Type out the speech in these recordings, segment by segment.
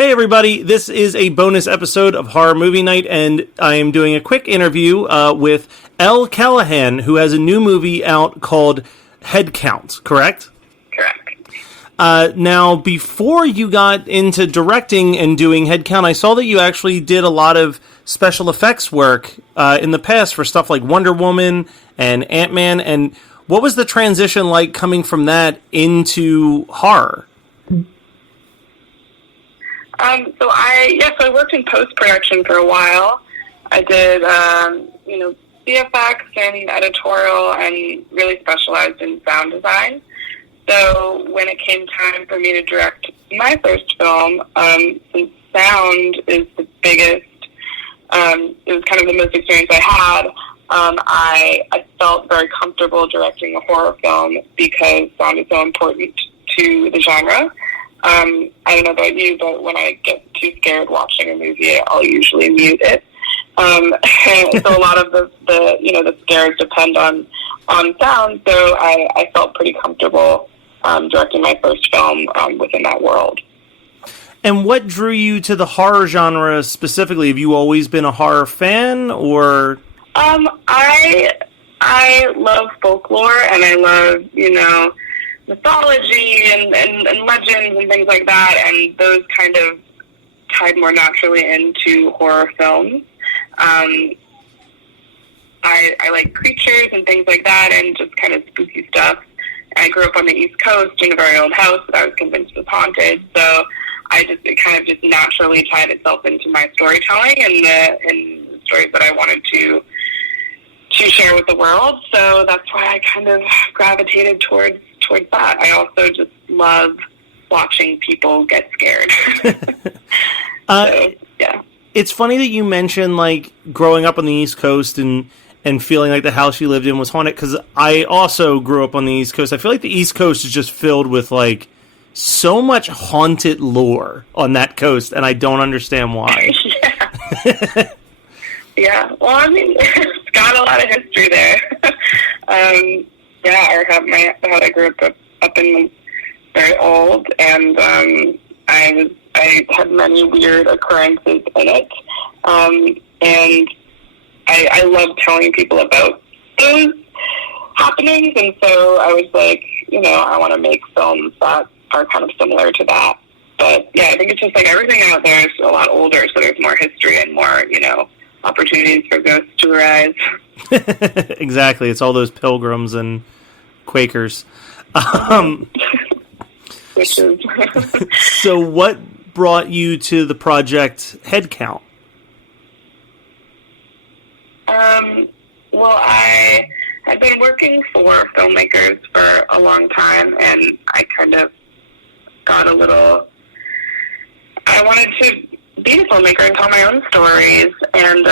Hey everybody, this is a bonus episode of Horror Movie Night, and I am doing a quick interview with Elle Callahan, who has a new movie out called Headcount, correct? Correct. Now, before you got into directing and doing Headcount, I saw that you actually did a lot of special effects work in the past for stuff like Wonder Woman and Ant-Man, and what was the transition like coming from that into horror? So I worked in post-production for a while. I did, VFX and editorial and really specialized in sound design. So when it came time for me to direct my first film, since sound is the biggest, it was kind of the most experience I had, I felt very comfortable directing a horror film because sound is so important to the genre. I don't know about you, but when I get too scared watching a movie, I'll usually mute it. So a lot of the scares depend on sound. So I felt pretty comfortable directing my first film within that world. And what drew you to the horror genre specifically? Have you always been a horror fan, or? I love folklore, and I love mythology and legends and things like that, and those kind of tied more naturally into horror films. I like creatures and things like that and just kind of spooky stuff. And I grew up on the East Coast in a very old house that I was convinced was haunted, so it kind of just naturally tied itself into my storytelling and the stories that I wanted to share with the world. So that's why I kind of gravitated towards that. I also just love watching people get scared. Yeah. It's funny that you mentioned like growing up on the East Coast and feeling like the house you lived in was haunted, because I also grew up on the East Coast. I feel like the East Coast is just filled with like so much haunted lore on that coast, and I don't understand why. Yeah. Yeah. Well, I mean, it's got a lot of history there. I grew up in very old, and I had many weird occurrences in it, and I love telling people about those happenings, and so I was like, I want to make films that are kind of similar to that. But yeah, I think it's just like everything out there is a lot older, so there's more history and more, opportunities for ghosts to arise. Exactly. It's all those pilgrims and Quakers. So what brought you to the project Headcount? Well, I had been working for filmmakers for a long time, and I kind of got I wanted to be a filmmaker and tell my own stories, and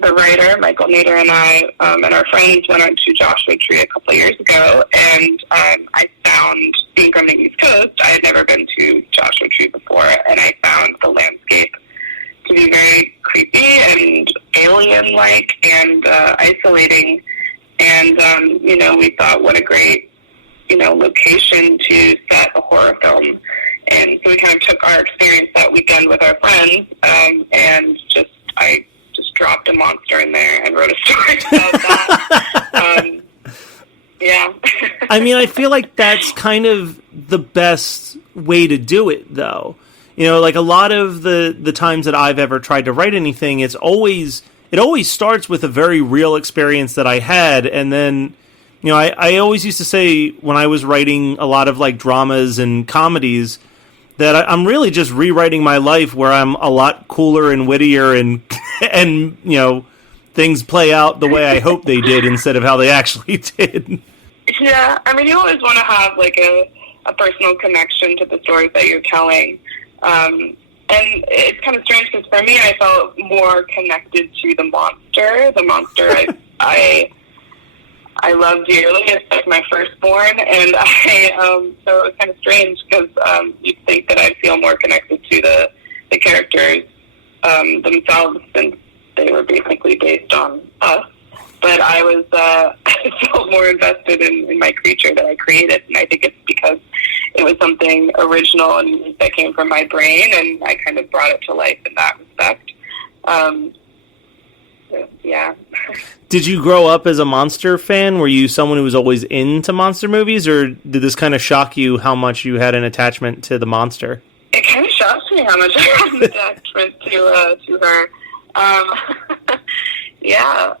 the writer, Michael Nader, and I and our friends went out to Joshua Tree a couple of years ago, and I found, being from the East Coast, I had never been to Joshua Tree before, and I found the landscape to be very creepy and alien-like and isolating, and, we thought what a great, location to set a horror film. And so we kind of took our experience that weekend with our friends, and I just dropped a monster in there and wrote a story about that. Yeah. I mean, I feel like that's kind of the best way to do it, though. Like a lot of the times that I've ever tried to write anything, it always starts with a very real experience that I had, and then, I always used to say when I was writing a lot of like dramas and comedies that I'm really just rewriting my life where I'm a lot cooler and wittier and things play out the way I hope they did instead of how they actually did. Yeah, I mean, you always want to have like a personal connection to the stories that you're telling. And it's kind of strange because for me, I felt more connected to the monster. The monster I love dearly. It's like my firstborn, and so it was kind of strange because you'd think that I'd feel more connected to the characters themselves since they were basically based on us. But I was I felt more invested in my creature that I created, and I think it's because it was something original and that came from my brain, and I kind of brought it to life in that respect. Yeah. Did you grow up as a monster fan? Were you someone who was always into monster movies, or did this kind of shock you how much you had an attachment to the monster? It kind of shocks me how much I had an attachment to her. Yeah.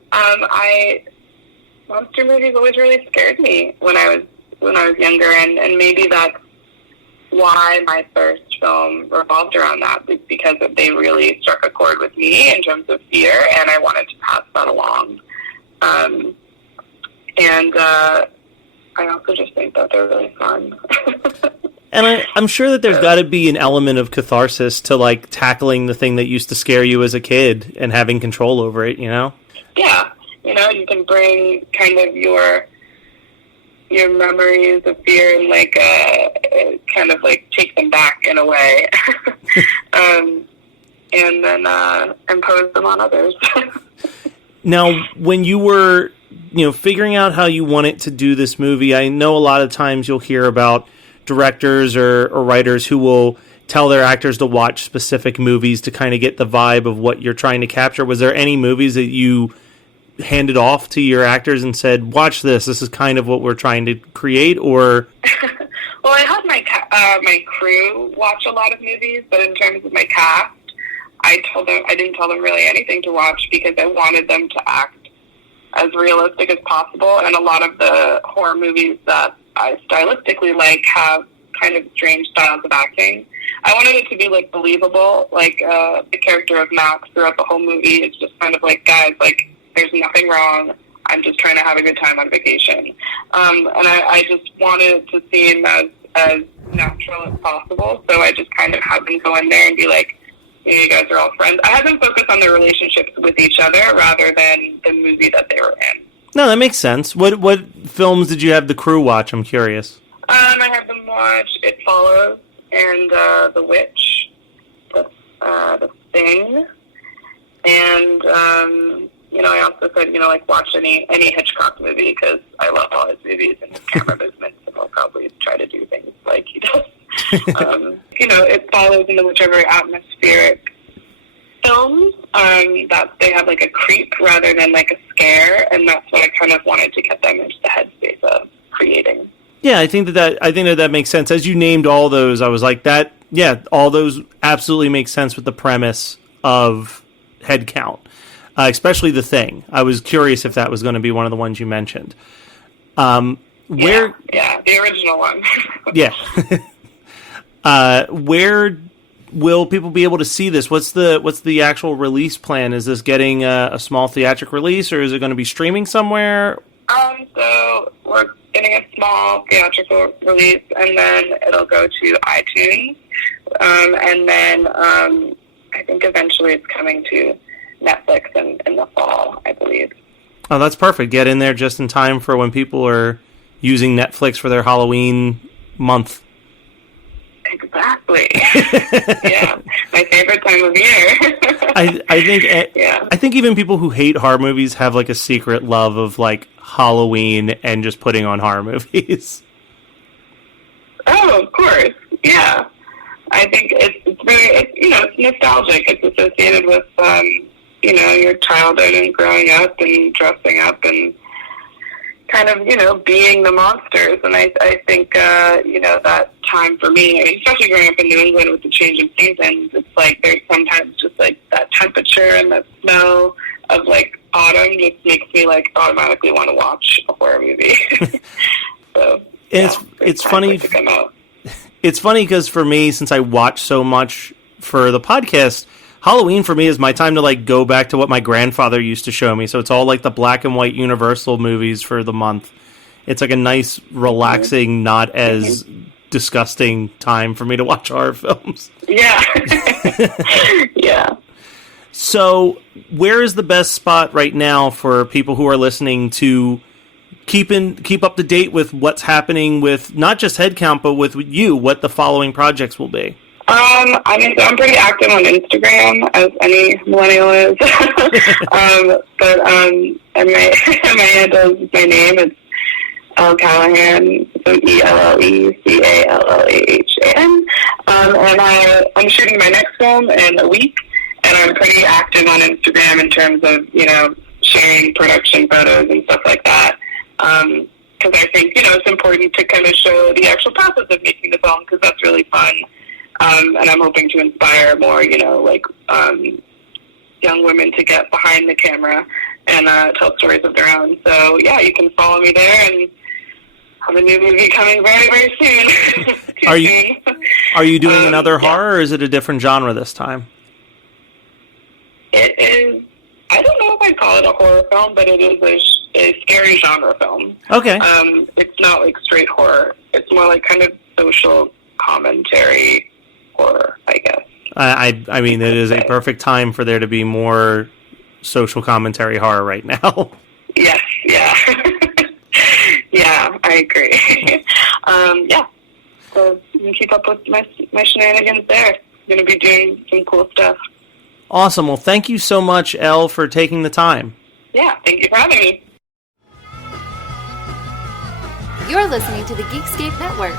Monster movies always really scared me when I was younger, and maybe that's why my first film revolved around that, because they really struck a chord with me in terms of fear, and I wanted to pass that along. And I also just think that they're really fun. And I'm sure that there's got to be an element of catharsis to, like, tackling the thing that used to scare you as a kid and having control over it, you know? Yeah. You know, you can bring kind of your memories of fear and, like, kind of, like, take them back in a way. And then impose them on others. Now, when you were, figuring out how you wanted to do this movie, I know a lot of times you'll hear about directors or writers who will tell their actors to watch specific movies to kind of get the vibe of what you're trying to capture. Was there any movies that you handed off to your actors and said, watch this is kind of what we're trying to create, or? Well, I had my crew watch a lot of movies, but in terms of my cast, I didn't tell them really anything to watch because I wanted them to act as realistic as possible, and a lot of the horror movies that I stylistically like have kind of strange styles of acting. I wanted it to be, like, believable, like the character of Max throughout the whole movie is just kind of like, guys, like, there's nothing wrong, I'm just trying to have a good time on vacation. And I just wanted to seem as natural as possible, so I just kind of had them go in there and be like, you guys are all friends. I had them focus on their relationships with each other rather than the movie that they were in. No, that makes sense. What films did you have the crew watch? I'm curious. I had them watch It Follows and The Witch, The Thing, and I also said like watch any Hitchcock movie because I love all his movies and his camera movements, and I'll probably try to do things like he does. It follows into whichever atmospheric films that they have like a creep rather than like a scare, and that's what I kind of wanted to get them into the headspace of creating. Yeah, I think that makes sense. As you named all those, I was like that. Yeah, all those absolutely make sense with the premise of Headcount, especially The Thing. I was curious if that was going to be one of the ones you mentioned. Yeah, the original one. Yeah. Where will people be able to see this? What's the actual release plan? Is this getting a small theatrical release, or is it going to be streaming somewhere? So we're getting a small theatrical release, and then it'll go to iTunes, and then I think eventually it's coming to Netflix in the fall, I believe. Oh, that's perfect. Get in there just in time for when people are using Netflix for their Halloween month. Exactly. Yeah, my favorite time of year. I think even people who hate horror movies have like a secret love of like Halloween and just putting on horror movies. Oh, of course. Yeah, I think it's very it's nostalgic. It's associated with your childhood and growing up and dressing up and kind of, being the monsters. And I think, that time for me, especially growing up in New England with the change in seasons, it's like there's sometimes just like that temperature and that smell of like autumn just makes me like automatically want to watch a horror movie. So it's funny. It's funny because for me, since I watch so much for the podcast, Halloween for me is my time to like go back to what my grandfather used to show me. So it's all like the black and white Universal movies for the month. It's like a nice, relaxing, not as disgusting time for me to watch horror films. Yeah. Yeah. So where is the best spot right now for people who are listening to keep up to date with what's happening with not just Headcount, but with you, what the following projects will be? I'm pretty active on Instagram, as any millennial is. And my handle is my name. It's Elle Callahan, so ELLECALLAHAN. And I'm shooting my next film in a week, and I'm pretty active on Instagram in terms of, sharing production photos and stuff like that. Because I think, it's important to kind of show the actual process of making the film, because that's really fun. And I'm hoping to inspire more, young women to get behind the camera and tell stories of their own. So, yeah, you can follow me there, and have a new movie coming very, very soon. Are you doing another horror, or is it a different genre this time? It is, I don't know if I'd call it a horror film, but it is a scary genre film. Okay. It's not like straight horror. It's more like kind of social commentary horror, I guess. I mean, it is a perfect time for there to be more social commentary horror right now. Yes, yeah. Yeah, I agree. Yeah. So you can keep up with my shenanigans there. I'm going to be doing some cool stuff. Awesome. Well, thank you so much, Elle, for taking the time. Yeah, thank you for having me. You're listening to the Geekscape Network.